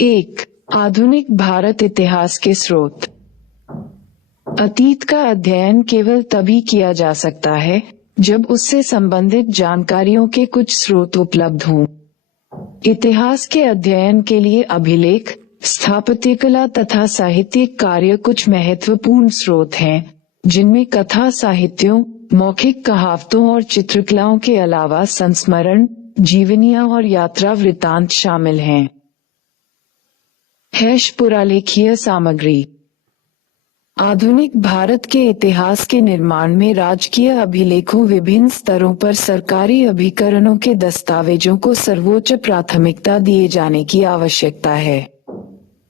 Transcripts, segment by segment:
एक, आधुनिक भारत इतिहास के स्रोत। अतीत का अध्ययन केवल तभी किया जा सकता है जब उससे संबंधित जानकारियों के कुछ स्रोत उपलब्ध हों। इतिहास के अध्ययन के लिए अभिलेख, स्थापत्यकला तथा साहित्यिक कार्य कुछ महत्वपूर्ण स्रोत हैं, जिनमें कथा साहित्यों, मौखिक कहावतों और चित्रकलाओं के अलावा संस्मरण, जीवनियां और यात्रा वृत्तांत शामिल हैं। पुरालेखीय सामग्री। आधुनिक भारत के इतिहास के निर्माण में राजकीय अभिलेखों विभिन्न स्तरों पर सरकारी अभिकरणों के दस्तावेजों को सर्वोच्च प्राथमिकता दिए जाने की आवश्यकता है।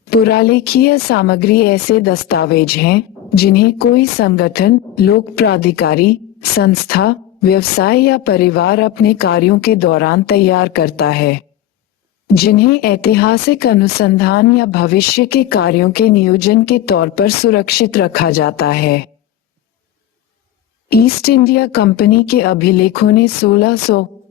पुरालेखीय सामग्री ऐसे दस्तावेज हैं जिन्हें कोई संगठन, लोक प्राधिकारी, संस्था, व्यवसाय या परिवार अपने कार्यों के दौरान तैयार करता है, जिन्हें ऐतिहासिक अनुसंधान या भविष्य के कार्यों के नियोजन के तौर पर सुरक्षित रखा जाता है। ईस्ट इंडिया कंपनी के अभिलेखों ने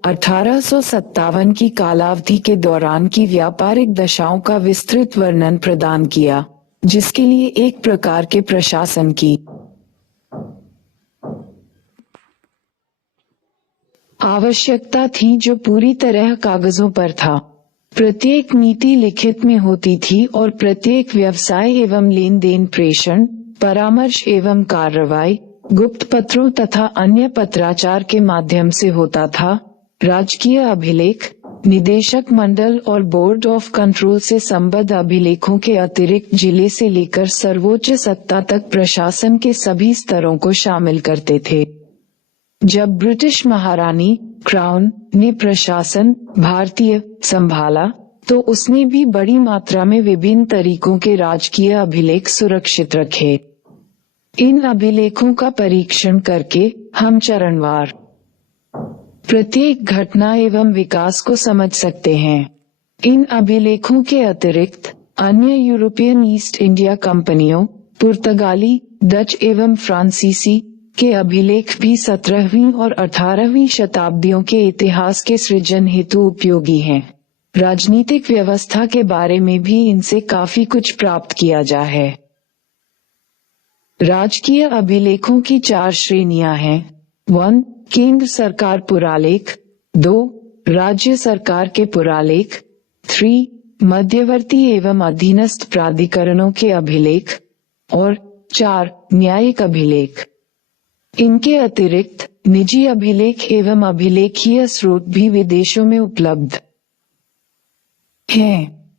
1857 की कालावधि के दौरान की व्यापारिक दशाओं का विस्तृत वर्णन प्रदान किया, जिसके लिए एक प्रकार के प्रशासन की आवश्यकता थी जो पूरी तरह कागजों पर था। प्रत्येक नीति लिखित में होती थी और प्रत्येक व्यवसाय एवं लेन देन प्रेषण, परामर्श एवं कार्रवाई गुप्त पत्रों तथा अन्य पत्राचार के माध्यम से होता था। राजकीय अभिलेख, निदेशक मंडल और बोर्ड ऑफ कंट्रोल से संबद्ध अभिलेखों के अतिरिक्त जिले से लेकर सर्वोच्च सत्ता तक प्रशासन के सभी स्तरों को शामिल करते थे। जब ब्रिटिश महारानी क्राउन ने प्रशासन भारतीय संभाला, तो उसने भी बड़ी मात्रा में विभिन्न तरीकों के राजकीय अभिलेख सुरक्षित रखे। इन अभिलेखों का परीक्षण करके हम चरणवार प्रत्येक घटना एवं विकास को समझ सकते हैं। इन अभिलेखों के अतिरिक्त अन्य यूरोपियन ईस्ट इंडिया कंपनियों, पुर्तगाली, डच एवं फ्रांसीसी के अभिलेख भी 17वीं और 18वीं शताब्दियों के इतिहास के सृजन हेतु उपयोगी हैं। राजनीतिक व्यवस्था के बारे में भी इनसे काफी कुछ प्राप्त किया जा है। राजकीय अभिलेखों की 4 श्रेणियां हैं। 1. केंद्र सरकार पुरालेख। 2. राज्य सरकार के पुरालेख। 3. मध्यवर्ती एवं अधीनस्थ प्राधिकरणों के अभिलेख। और 4. न्यायिक अभिलेख। इनके अतिरिक्त निजी अभिलेख एवं अभिलेखीय स्रोत भी विदेशों में उपलब्ध हैं।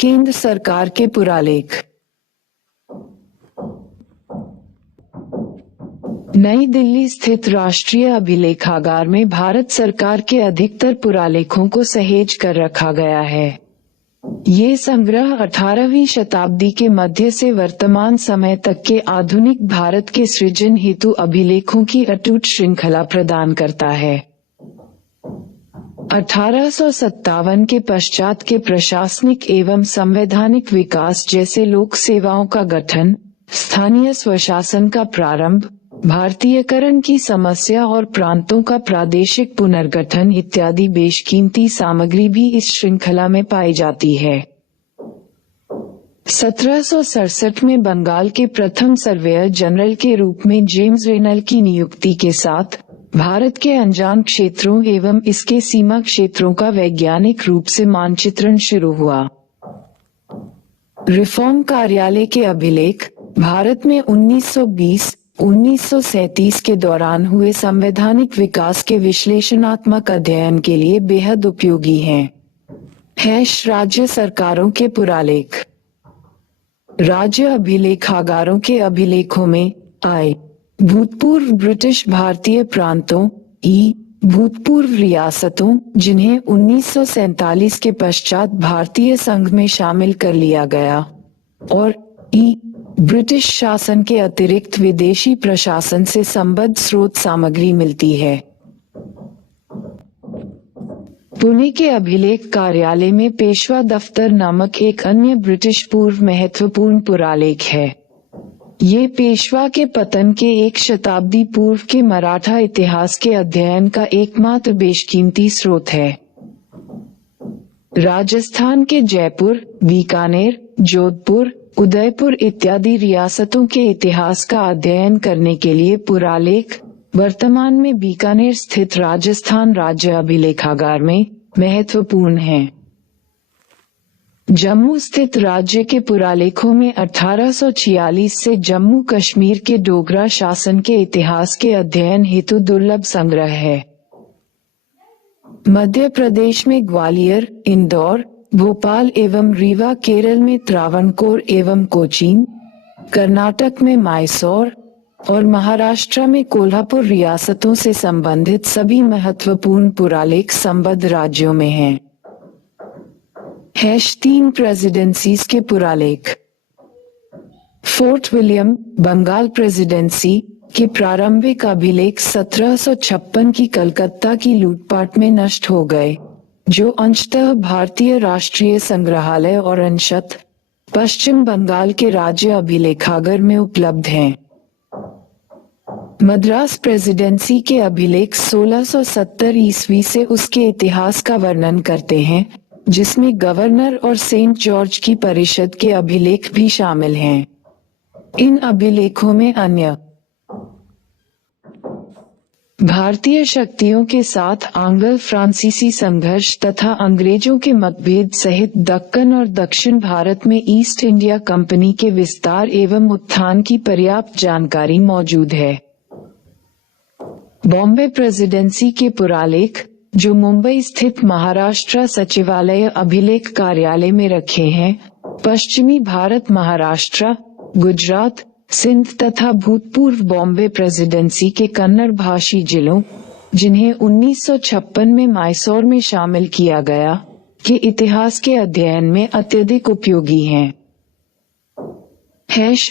केंद्र सरकार के पुरालेख। नई दिल्ली स्थित राष्ट्रीय अभिलेखागार में भारत सरकार के अधिकतर पुरालेखों को सहेज कर रखा गया है। ये संग्रह 18वीं शताब्दी के मध्य से वर्तमान समय तक के आधुनिक भारत के सृजन हेतु अभिलेखों की अटूट श्रृंखला प्रदान करता है। 1857 के पश्चात के प्रशासनिक एवं संवैधानिक विकास जैसे लोक सेवाओं का गठन, स्थानीय स्वशासन का प्रारंभ, भारतीयकरण की समस्या और प्रांतों का प्रादेशिक पुनर्गठन इत्यादि बेशकीमती सामग्री भी इस श्रृंखला में पाई जाती है। 1767 में बंगाल के प्रथम सर्वेयर जनरल के रूप में जेम्स रेनल की नियुक्ति के साथ भारत के अनजान क्षेत्रों एवं इसके सीमा क्षेत्रों का वैज्ञानिक रूप से मानचित्रण शुरू हुआ। रिफॉर्म कार्यालय के अभिलेख भारत में 1920-1937 के दौरान हुए संवैधानिक विकास के विश्लेषणात्मक अध्ययन के लिए बेहद उपयोगी हैं। राज्य सरकारों के पुरालेख। राज्य अभिलेखागारों के अभिलेखों में आय, भूतपूर्व ब्रिटिश भारतीय प्रांतों, भूतपूर्व रियासतों जिन्हें 1947 के पश्चात भारतीय संघ में शामिल कर लिया गया, और ब्रिटिश शासन के अतिरिक्त विदेशी प्रशासन से संबद्ध स्रोत सामग्री मिलती है। पुणे के अभिलेख कार्यालय में पेशवा दफ्तर नामक एक अन्य ब्रिटिश पूर्व महत्वपूर्ण पुरालेख है। ये पेशवा के पतन के 1 शताब्दी पूर्व के मराठा इतिहास के अध्ययन का एकमात्र बेशकीमती स्रोत है। राजस्थान के जयपुर, बीकानेर, जोधपुर, उदयपुर इत्यादि रियासतों के इतिहास का अध्ययन करने के लिए पुरालेख वर्तमान में बीकानेर स्थित राजस्थान राज्य अभिलेखागार में महत्वपूर्ण है। जम्मू स्थित राज्य के पुरालेखों में 1846 से जम्मू कश्मीर के डोगरा शासन के इतिहास के अध्ययन हेतु दुर्लभ संग्रह है। मध्य प्रदेश में ग्वालियर, इंदौर, भोपाल एवं रीवा, केरल में त्रावणकोर एवं कोचीन, कर्नाटक में मैसूर और महाराष्ट्र में कोल्हापुर रियासतों से संबंधित सभी महत्वपूर्ण पुरालेख संबद्ध राज्यों में हैं। 3 प्रेसिडेंसीज के पुरालेख। फोर्ट विलियम, बंगाल प्रेसिडेंसी के प्रारंभिक अभिलेख 1756 की कलकत्ता की लूटपाट में नष्ट हो गए, जो अंशतः भारतीय राष्ट्रीय संग्रहालय और अंशतः पश्चिम बंगाल के राज्य अभिलेखागार में उपलब्ध हैं। मद्रास प्रेसिडेंसी के अभिलेख 1670 ईस्वी से उसके इतिहास का वर्णन करते हैं, जिसमें गवर्नर और सेंट जॉर्ज की परिषद के अभिलेख भी शामिल हैं। इन अभिलेखों में अन्य भारतीय शक्तियों के साथ आंग्ल फ्रांसीसी संघर्ष तथा अंग्रेजों के मतभेद सहित दक्कन और दक्षिण भारत में ईस्ट इंडिया कंपनी के विस्तार एवं उत्थान की पर्याप्त जानकारी मौजूद है। बॉम्बे प्रेसिडेंसी के पुरालेख, जो मुंबई स्थित महाराष्ट्र सचिवालय अभिलेख कार्यालय में रखे हैं, पश्चिमी भारत, महाराष्ट्र, गुजरात, सिंध तथा भूतपूर्व बॉम्बे प्रेसिडेंसी के कन्नड़ भाषी जिलों, जिन्हें 1956 में मैसूर में शामिल किया गया, के इतिहास के अध्ययन में अत्यधिक उपयोगी हैं।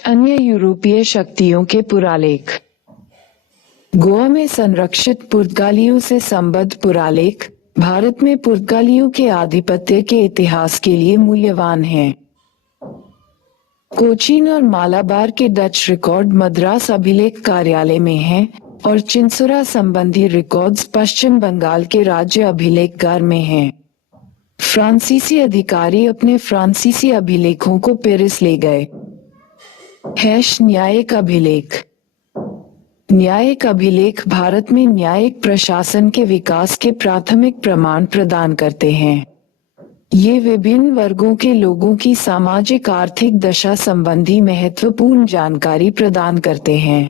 अन्य यूरोपीय शक्तियों के पुरालेख। गोवा में संरक्षित पुर्तगालियों से संबद्ध पुरालेख भारत में पुर्तगालियों के आधिपत्य के इतिहास के लिए मूल्यवान हैं। कोचीन और मालाबार के डच रिकॉर्ड मद्रास अभिलेख कार्यालय में हैं और चिंसुरा संबंधी रिकॉर्ड्स पश्चिम बंगाल के राज्य अभिलेखागार में हैं। फ्रांसीसी अधिकारी अपने फ्रांसीसी अभिलेखों को पेरिस ले गए। न्यायिक अभिलेख। न्यायिक अभिलेख भारत में न्यायिक प्रशासन के विकास के प्राथमिक प्रमाण प्रदान करते हैं। ये विभिन्न वर्गों के लोगों की सामाजिक आर्थिक दशा संबंधी महत्वपूर्ण जानकारी प्रदान करते हैं।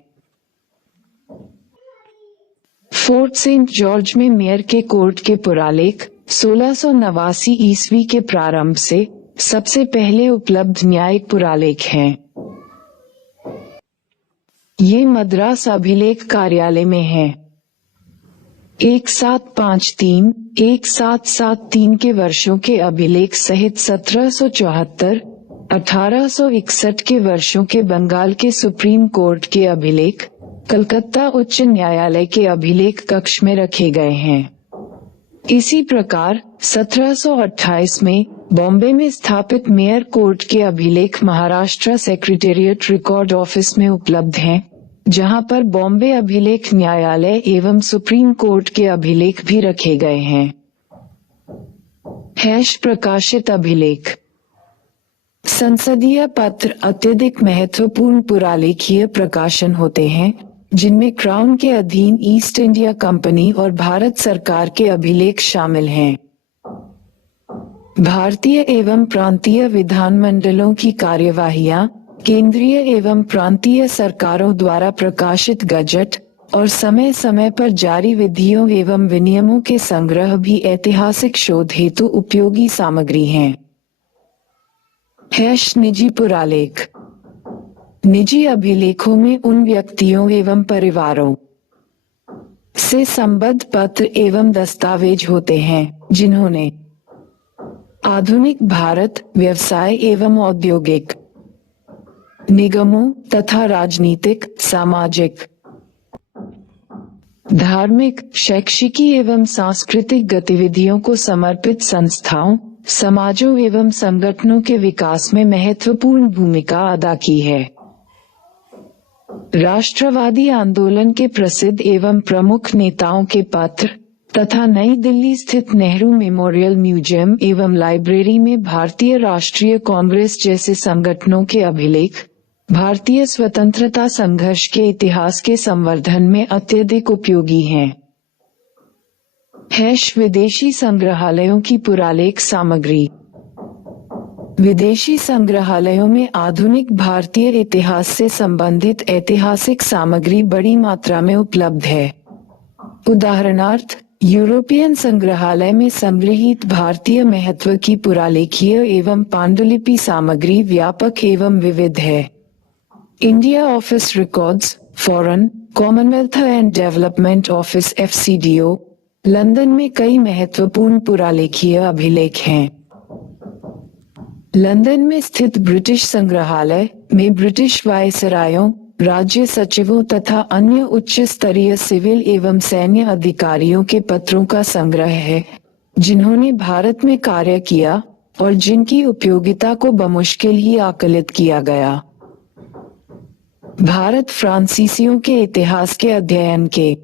फोर्ट सेंट जॉर्ज में मेयर के कोर्ट के पुरालेख 1689 ईस्वी के प्रारंभ से सबसे पहले उपलब्ध न्यायिक पुरालेख हैं। ये मद्रास अभिलेख कार्यालय में हैं। 1753, 1773 के वर्षों के अभिलेख सहित 1774, 1861 के वर्षों के बंगाल के सुप्रीम कोर्ट के अभिलेख कलकत्ता उच्च न्यायालय के अभिलेख कक्ष में रखे गए हैं। इसी प्रकार 1728 में बॉम्बे में स्थापित मेयर कोर्ट के अभिलेख महाराष्ट्र सेक्रेटेरिएट रिकॉर्ड ऑफिस में उपलब्ध हैं, जहां पर बॉम्बे अभिलेख न्यायालय एवं सुप्रीम कोर्ट के अभिलेख भी रखे गए हैं। प्रकाशित अभिलेख। संसदीय पत्र अत्यधिक महत्वपूर्ण पुरालेखीय प्रकाशन होते हैं, जिनमें क्राउन के अधीन ईस्ट इंडिया कंपनी और भारत सरकार के अभिलेख शामिल हैं। भारतीय एवं प्रांतीय विधानमंडलों की कार्यवाहियां, केंद्रीय एवं प्रांतीय सरकारों द्वारा प्रकाशित गजट और समय समय पर जारी विधियों एवं विनियमों के संग्रह भी ऐतिहासिक शोध हेतु उपयोगी सामग्री हैं। निजी पुरालेख। निजी अभिलेखों में उन व्यक्तियों एवं परिवारों से संबद्ध पत्र एवं दस्तावेज होते हैं, जिन्होंने आधुनिक भारत व्यवसाय एवं औद्योगिक निगमों तथा राजनीतिक, सामाजिक, धार्मिक, शैक्षिकी एवं सांस्कृतिक गतिविधियों को समर्पित संस्थाओं, समाजों एवं संगठनों के विकास में महत्वपूर्ण भूमिका अदा की है। राष्ट्रवादी आंदोलन के प्रसिद्ध एवं प्रमुख नेताओं के पत्र, तथा नई दिल्ली स्थित नेहरू मेमोरियल म्यूजियम एवं लाइब्रेरी में भारतीय राष्ट्रीय कांग्रेस जैसे संगठनों के अभिलेख भारतीय स्वतंत्रता संघर्ष के इतिहास के संवर्धन में अत्यधिक उपयोगी हैं। विदेशी संग्रहालयों की पुरालेख सामग्री। विदेशी संग्रहालयों में आधुनिक भारतीय इतिहास से संबंधित ऐतिहासिक सामग्री बड़ी मात्रा में उपलब्ध है। उदाहरणार्थ, यूरोपियन संग्रहालय में संग्रहीत भारतीय महत्व की पुरालेखीय एवं पांडुलिपि सामग्री व्यापक एवं विविध है। India office records, foreign, Commonwealth and development office (FCDO), London में कई महत्वपूर्ण पुरालेखीय अभिलेख हैं। लंदन में स्थित ब्रिटिश संग्रहालय में ब्रिटिश वायसरायों, राज्य सचिवों तथा अन्य उच्च स्तरीय सिविल एवं सैन्य अधिकारियों के पत्रों का संग्रह है, जिन्होंने भारत में कार्य किया और जिनकी उपयोगिता को बमुश्किल ही आकलित किया गया। भारत फ्रांसीसियों के इतिहास के अध्ययन के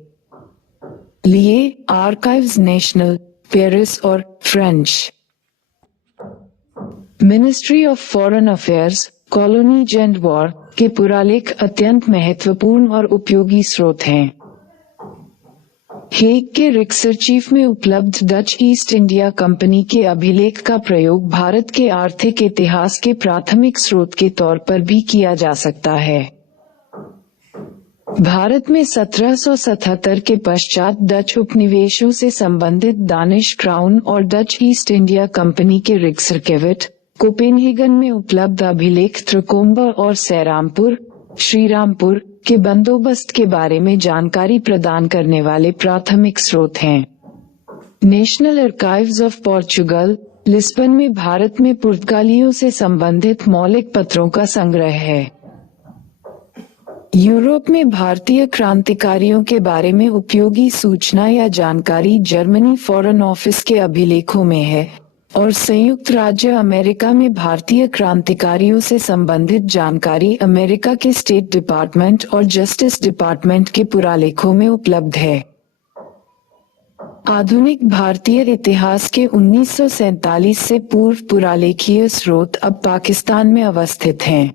लिए आर्काइव्स नेशनल, पेरिस और French ministry of foreign affairs, colonies and war के पुरालेख अत्यंत महत्वपूर्ण और उपयोगी स्रोत हैं। हेग के रिक्सरचीफ में उपलब्ध डच ईस्ट इंडिया कंपनी के अभिलेख का प्रयोग भारत के आर्थिक इतिहास के प्राथमिक स्रोत के तौर पर भी किया जा सकता है। भारत में 1777 के पश्चात डच उपनिवेशों से संबंधित दानिश क्राउन और डच ईस्ट इंडिया कंपनी के रिक्सरकेविट, कोपेनहेगन में उपलब्ध अभिलेख त्रिकोम्बर और सैरामपुर, श्रीरामपुर के बंदोबस्त के बारे में जानकारी प्रदान करने वाले प्राथमिक स्रोत हैं। National archives of Portugal, Lisbon में भारत में पुर्तगालियों से संबंधित मौलिक पत्रों का संग्रह है। यूरोप में भारतीय क्रांतिकारियों के बारे में उपयोगी सूचना या जानकारी जर्मनी फॉरेन ऑफिस के अभिलेखों में है और संयुक्त राज्य अमेरिका में भारतीय क्रांतिकारियों से संबंधित जानकारी अमेरिका के स्टेट डिपार्टमेंट और जस्टिस डिपार्टमेंट के पुरालेखों में उपलब्ध है। आधुनिक भारतीय इतिहास के 1947 से पूर्व पुरालेखीय स्रोत अब पाकिस्तान में अवस्थित हैं।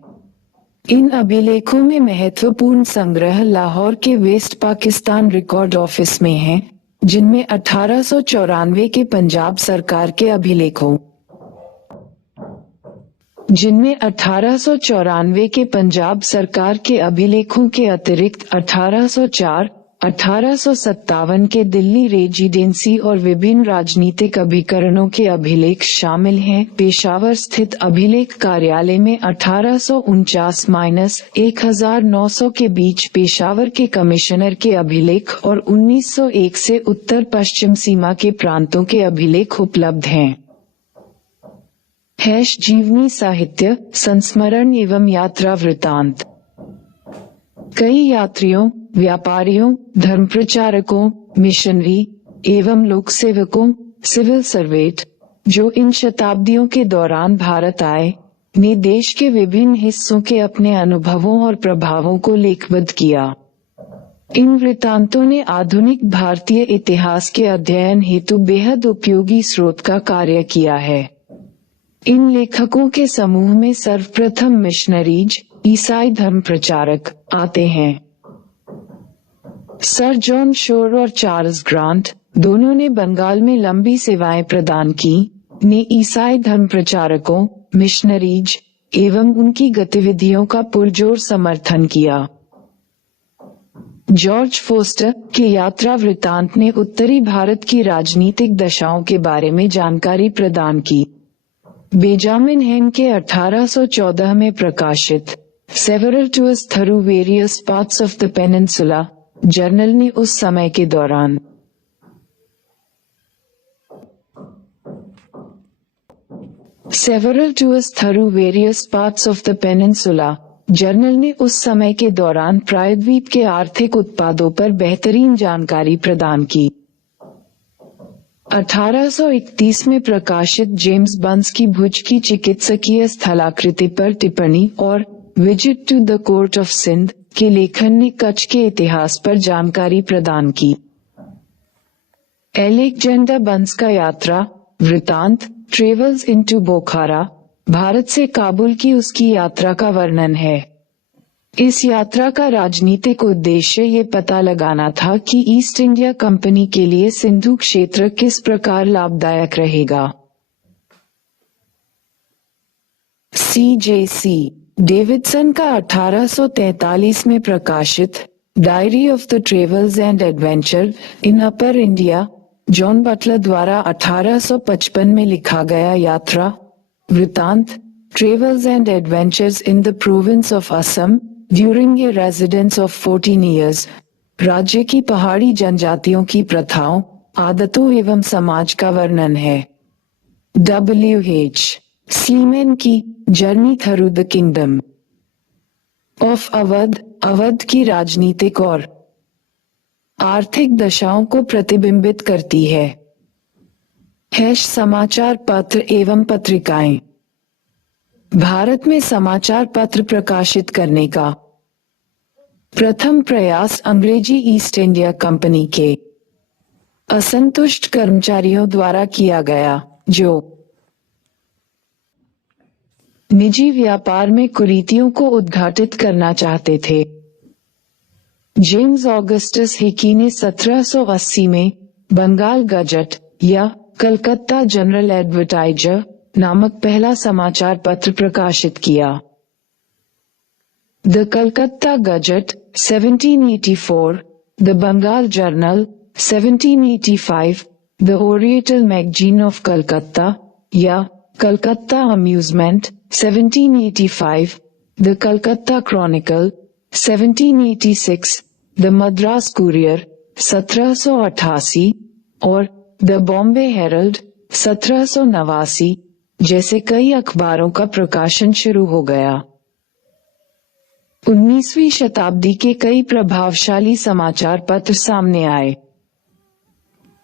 इन अभिलेखों में महत्वपूर्ण संग्रह लाहौर के वेस्ट पाकिस्तान रिकॉर्ड ऑफिस में हैं, जिनमें 1894 के पंजाब सरकार के अभिलेखों के अतिरिक्त 1804, 1857 के दिल्ली रेजिडेंसी और विभिन्न राजनीतिक अभिकरणों के अभिलेख शामिल हैं। पेशावर स्थित अभिलेख कार्यालय में 1849-1900 के बीच पेशावर के कमिश्नर के अभिलेख और 1901 से उत्तर पश्चिम सीमा के प्रांतों के अभिलेख उपलब्ध हैं। जीवनी साहित्य, संस्मरण एवं यात्रा वृतांत। कई यात्रियों, व्यापारियों, धर्म प्रचारकों, मिशनरी एवं लोक सेवकों, सिविल सर्वेंट, जो इन शताब्दियों के दौरान भारत आए, ने देश के विभिन्न हिस्सों के अपने अनुभवों और प्रभावों को लेखबद्ध किया। इन वृतांतों ने आधुनिक भारतीय इतिहास के अध्ययन हेतु बेहद उपयोगी स्रोत का कार्य किया है। इन लेखकों के समूह में सर्वप्रथम मिशनरीज, ईसाई धर्म प्रचारक आते हैं। सर जॉन शोर और चार्ल्स ग्रांट, दोनों ने बंगाल में लंबी सेवाएं प्रदान की, ने ईसाई धर्म प्रचारकों, मिशनरीज एवं उनकी गतिविधियों का पुरजोर समर्थन किया। जॉर्ज फोस्टर के यात्रा वृतांत ने उत्तरी भारत की राजनीतिक दशाओं के बारे में जानकारी प्रदान की। बेंजामिन हेम के 1814 में प्रकाशित several tours through various parts of the peninsula journal ने उस समय के दौरान several tours through various parts of the peninsula journal ने उस समय के दौरान प्रायद्वीप के आर्थिक उत्पादों पर बेहतरीन जानकारी प्रदान की। 1831 में प्रकाशित जेम्स बंस की भुज की चिकित्सकीय स्थलाकृति पर टिप्पणी और visit to the court of Sindh के लेखन ने कच्छ के इतिहास पर जानकारी प्रदान की। एलेक्जेंडर बंस का यात्रा वृतांत ट्रेवल्स इनटू बोखारा, भारत से काबुल की उसकी यात्रा का वर्णन है। इस यात्रा का राजनीतिक उद्देश्य ये पता लगाना था कि ईस्ट इंडिया कंपनी के लिए सिंधु क्षेत्र किस प्रकार लाभदायक रहेगा। CJC डेविडसन का 1843 में प्रकाशित diary of the travels and adventure in upper India John Butler द्वारा 1855 में लिखा गया यात्रा वृतांत travels and adventures in the province of Assam during a residence of 14 years राज्य की पहाड़ी जनजातियों की प्रथाओं, आदतों एवं समाज का वर्णन है। W.H. स्लीमैन की journey through the kingdom of Awadh, Awadh की राजनीतिक और आर्थिक दशाओं को प्रतिबिंबित करती है। समाचार पत्र एवं पत्रिकाएं। भारत में समाचार पत्र प्रकाशित करने का प्रथम प्रयास अंग्रेजी ईस्ट इंडिया कंपनी के असंतुष्ट कर्मचारियों द्वारा किया गया, जो निजी व्यापार में कुरीतियों को उद्घाटित करना चाहते थे। जेम्स ऑगस्टस हिकी ने 1780 में बंगाल गजट या कलकत्ता जनरल एडवर्टाइजर नामक पहला समाचार पत्र प्रकाशित किया। The Calcutta gazette 1784, the Bengal journal 1785, the oriental magazine of Calcutta या Calcutta amusement 1785, the Calcutta chronicle 1786, the Madras courier 1788 और द बॉम्बे हेरल्ड 1789 जैसे कई अखबारों का प्रकाशन शुरू हो गया। 19वीं शताब्दी के कई प्रभावशाली समाचार पत्र सामने आए।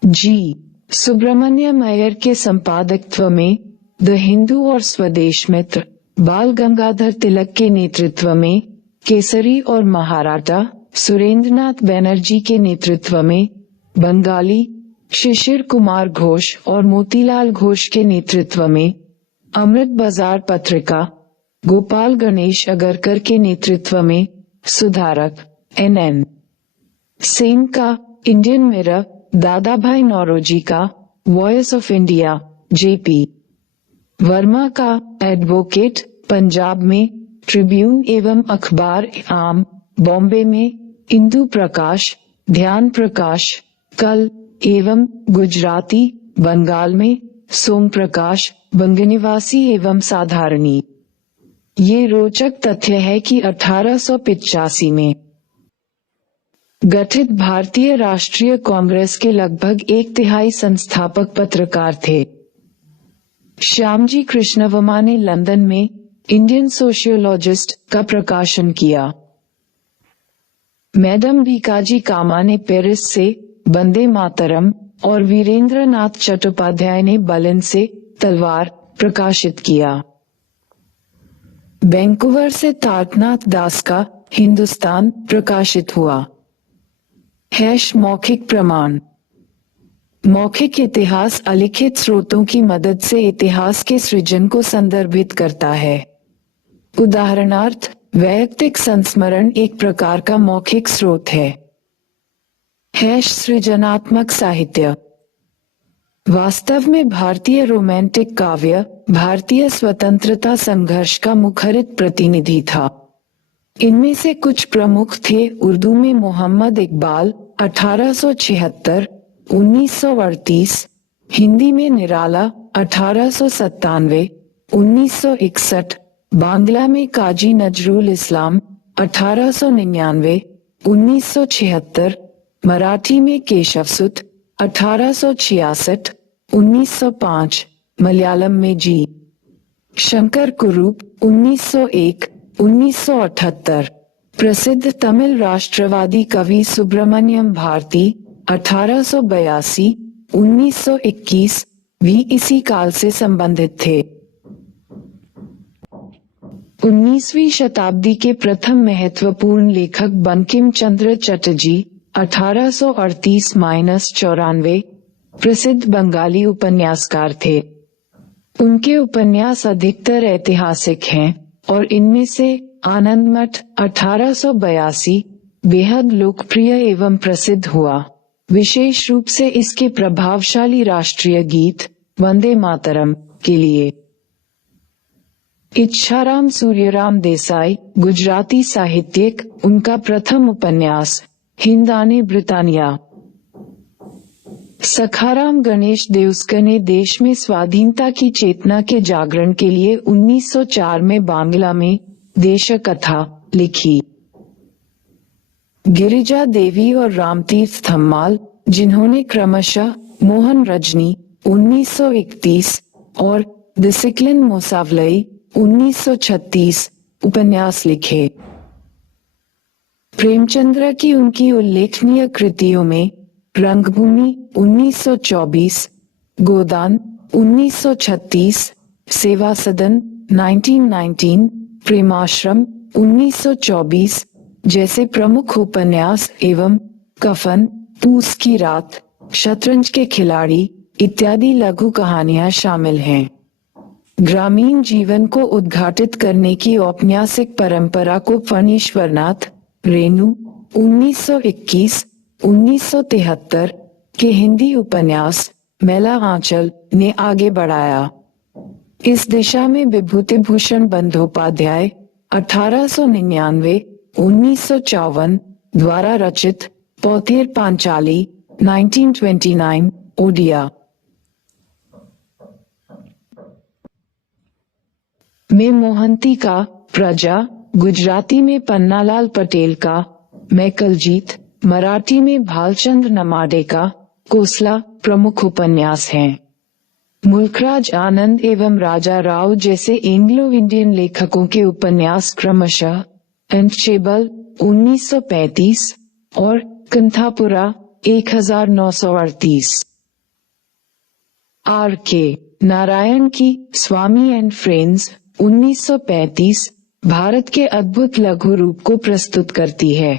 जी सुब्रमण्यम अय्यर के संपादकत्व में द हिंदू और स्वदेश मित्र, बाल गंगाधर तिलक के नेतृत्व में केसरी और महाराटा, सुरेंद्रनाथ बनर्जी के नेतृत्व में बंगाली, शिशिर कुमार घोष और मोतीलाल घोष के नेतृत्व में अमृत बाजार पत्रिका, गोपाल गणेश अगरकर के नेतृत्व में सुधारक NN सेन का इंडियन मिरर, दादा भाई नौरोजी का voice of India, JP Verma का एडवोकेट पंजाब में, ट्रिब्यून एवं अखबार आम बॉम्बे में, इंदु प्रकाश, ध्यान प्रकाश, कल एवं गुजराती बंगाल में, सोम प्रकाश, बंगनिवासी एवं साधारणी। ये रोचक तथ्य है कि 1885 में गठित भारतीय राष्ट्रीय कांग्रेस के लगभग 1/3 संस्थापक पत्रकार थे। श्यामजी कृष्णवर्मा ने लंदन में इंडियन सोशियोलॉजिस्ट का प्रकाशन किया। मैडम बीकाजी कामा ने पेरिस से वंदे मातरम और वीरेंद्रनाथ चट्टोपाध्याय ने बर्लिन से तलवार प्रकाशित किया। वैंकूवर से तारकनाथ दास का हिंदुस्तान प्रकाशित हुआ। मौखिक प्रमाण। मौखिक इतिहास अलिखित स्रोतों की मदद से इतिहास के सृजन को संदर्भित करता है। उदाहरणार्थ, वैयक्तिक संस्मरण एक प्रकार का मौखिक स्रोत है। सृजनात्मक साहित्य। वास्तव में भारतीय रोमांटिक काव्य भारतीय स्वतंत्रता संघर्ष का मुखरित प्रतिनिधि था। इनमें से कुछ प्रमुख थे उर्दू में मोहम्मद इकबाल 1876, 1938, हिंदी में निराला 1897, 1961, बांग्ला में काजी नजरुल इस्लाम 1899, 1976, मराठी में केशवसुत 1866, 1905, मलयालम में जी शंकर कुरूप 1901, 1978, प्रसिद्ध तमिल राष्ट्रवादी कवि सुब्रमण्यम भारती 1882, 1921 भी इसी काल से संबंधित थे। 19वीं शताब्दी के प्रथम महत्वपूर्ण लेखक बंकिम चंद्र चटर्जी 1838-94, प्रसिद्ध बंगाली उपन्यासकार थे। उनके उपन्यास अधिकतर ऐतिहासिक हैं और इनमें से आनंदमठ 1882 बेहद लोकप्रिय एवं प्रसिद्ध हुआ, विशेष रूप से इसके प्रभावशाली राष्ट्रीय गीत वंदे मातरम के लिए। इच्छाराम सूर्यराम देसाई, गुजराती साहित्यिक, उनका प्रथम उपन्यास हिंदाने ब्रिटानिया। सखाराम गणेश देउस्कर ने देश में स्वाधीनता की चेतना के जागरण के लिए 1904 में बांग्ला में देशकथा लिखी। गिरिजा देवी और रामतीर्थ थम्माल, जिन्होंने क्रमशः मोहन रजनी 1931 और द सिक्लिन मोसावलई 1936 उपन्यास लिखे। प्रेमचंद्र की उनकी उल्लेखनीय कृतियों में रंगभूमि 1924, गोदान 1936, सेवा सदन 1919, प्रेमाश्रम 1924 जैसे प्रमुख उपन्यास एवं कफन, पूस की रात, शतरंज के खिलाड़ी इत्यादि लघु कहानियां शामिल हैं। ग्रामीण जीवन को उद्घाटित करने की औपन्यासिक परंपरा को फणीश्वरनाथ रेणु 1921, 1973 के हिंदी उपन्यास मेला आंचल ने आगे बढ़ाया। इस दिशा में विभूतिभूषण बंदोपाध्याय 1899, 1954 द्वारा रचित पौथेर पांचाली 1929 ओडिया में मोहंती का प्रजा, गुजराती में पन्नालाल पटेल का मैकलजीत, मराठी में भालचंद्र नमाडे का कोसला प्रमुख उपन्यास हैं। मुल्कराज आनंद एवं राजा राव जैसे एंग्लो इंडियन लेखकों के उपन्यास क्रमशः अनटचेबल 1935 और कंथापुरा 1938। R.K. नारायण की स्वामी एंड फ्रेंड्स 1935 भारत के अद्भुत लघु रूप को प्रस्तुत करती है।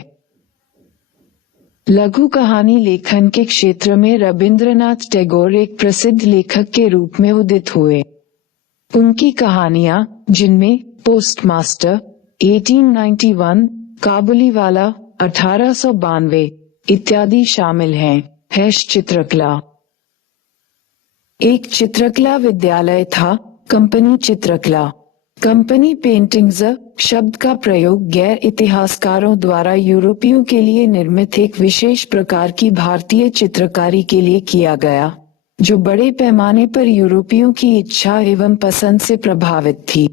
लघु कहानी लेखन के क्षेत्र में रविंद्रनाथ टैगोर एक प्रसिद्ध लेखक के रूप में उदित हुए। उनकी कहानियां, जिनमें पोस्टमास्टर 1891, काबुलीवाला 1892 इत्यादि शामिल हैं। चित्रकला। एक चित्रकला विद्यालय था, कंपनी चित्रकला। कंपनी पेंटिंग्स शब्द का प्रयोग गैर इतिहासकारों द्वारा यूरोपियों के लिए निर्मित एक विशेष प्रकार की भारतीय चित्रकारी के लिए किया गया, जो बड़े पैमाने पर यूरोपियों की इच्छा एवं पसंद से प्रभावित थी।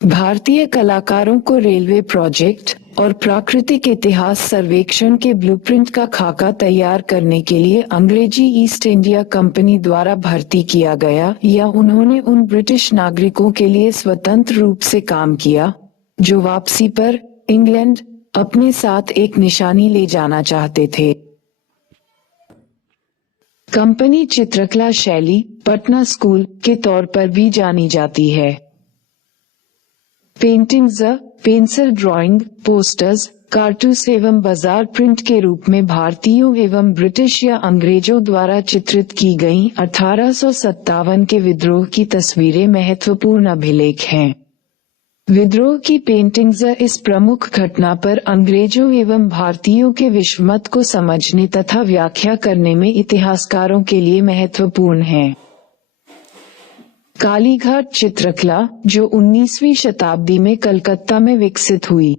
भारतीय कलाकारों को रेलवे प्रोजेक्ट और प्राकृतिक इतिहास सर्वेक्षण के ब्लूप्रिंट का खाका तैयार करने के लिए अंग्रेजी ईस्ट इंडिया कंपनी द्वारा भर्ती किया गया, या उन्होंने उन ब्रिटिश नागरिकों के लिए स्वतंत्र रूप से काम किया जो वापसी पर इंग्लैंड अपने साथ एक निशानी ले जाना चाहते थे। कंपनी चित्रकला शैली पटना स्कूल के तौर पर भी जानी जाती है। Paintings pencil drawing, posters, cartoons एवं बाजार प्रिंट के रूप में भारतीयों एवं ब्रिटिश या अंग्रेजों द्वारा चित्रित की गईं 1857 के विद्रोह की तस्वीरें महत्वपूर्ण अभिलेख हैं। विद्रोह की पेंटिंग्स इस प्रमुख घटना पर अंग्रेजों एवं भारतीयों के विश्वमत को समझने तथा व्याख्या करने में इतिहासकारों के लिए महत्वपूर्ण हैं। कालीघाट चित्रकला, जो 19वीं शताब्दी में कलकत्ता में विकसित हुई।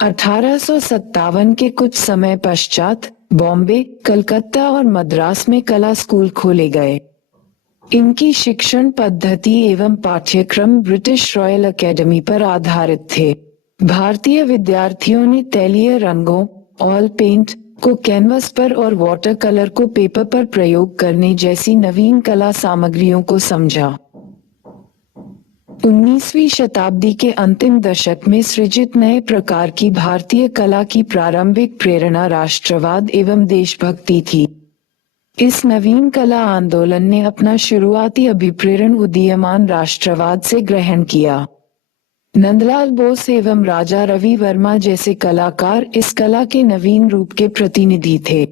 1857 के कुछ समय पश्चात बॉम्बे, कलकत्ता और मद्रास में कला स्कूल खोले गए। इनकी शिक्षण पद्धति एवं पाठ्यक्रम ब्रिटिश रॉयल अकेडमी पर आधारित थे। भारतीय विद्यार्थियों ने तैलीय रंगों, ऑयल पेंट को कैनवस पर और वाटर कलर को पेपर पर प्रयोग करने जैसी नवीन कला सामग्रियों को समझा। 19वीं शताब्दी के अंतिम दशक में सृजित नए प्रकार की भारतीय कला की प्रारंभिक प्रेरणा राष्ट्रवाद एवं देशभक्ति थी। इस नवीन कला आंदोलन ने अपना शुरुआती अभिप्रेरण उदीयमान राष्ट्रवाद से ग्रहण किया। नंदलाल बोस एवं राजा रवि वर्मा जैसे कलाकार इस कला के नवीन रूप के प्रतिनिधि थे।